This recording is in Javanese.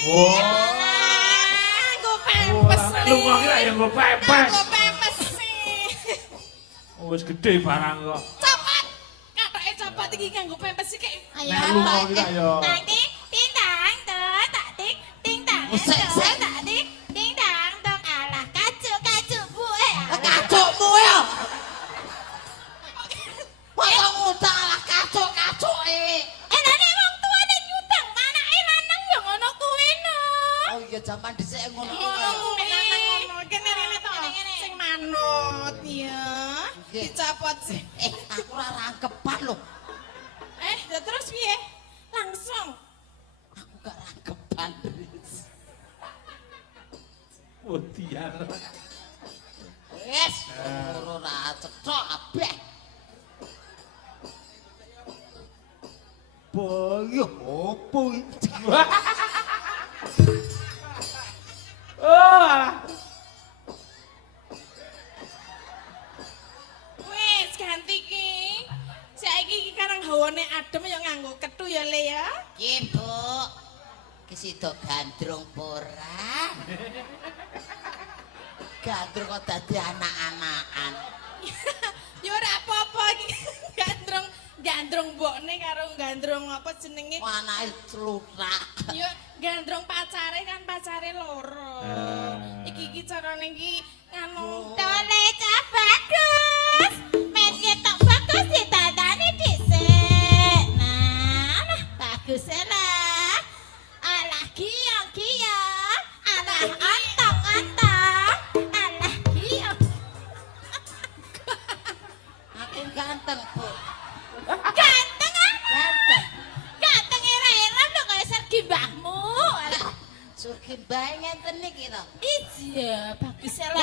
Wah, nggo pempes. Lunga ki ya nggo pempes. Nggo pempes sih. Wis gedhe barang kok. Copot. Katake copot iki kanggo pempes iki. Ayo. Nek lunga ki ya. Tang ting ting tang tang tak ting ting tang. Sek. Tak ting ting tang tang alah kacuk-kacukmu Kacukmu ya. Masa ngutang lah kacuk-kacuk Enane wong tuane nyutang anake lanang ya ngono kuwi no. Oh iya zaman dhisik ngono kuwi. Ngono kuwi ngono kene rene to. Sing manut ya. Dicopot sih. Aku ora rangkepan lho. Ya terus piye? Langsung. Aku gak rangkepan. Wedian. Wes, ora cethok kabeh. Boyo opo iki? Oh. Wis ganti ki. Saiki iki karang hawane adem ya nganggo kethu ya Le ya. Ki, Bu. Ki sida gandrung ora? Gandrung kok dadi anak-anakan. Ya ora apa-apa iki gandrung mbokne karo gandrung apa jenenge? Anake celutrak. Ya gandrung pacare loro. Iki carane iki anu tole cah bagus. Men ketok bagus ditandani dhisik. Nah, bagus lah. Alah giyong. Alah antong. Alah giyong. Aku ganteng, Bu. Ganteng ah. Ganteng. Ganteng era-era lho kaya sergi mbahmu. Surgi bae ngenten iki to. Iya, bagus lah.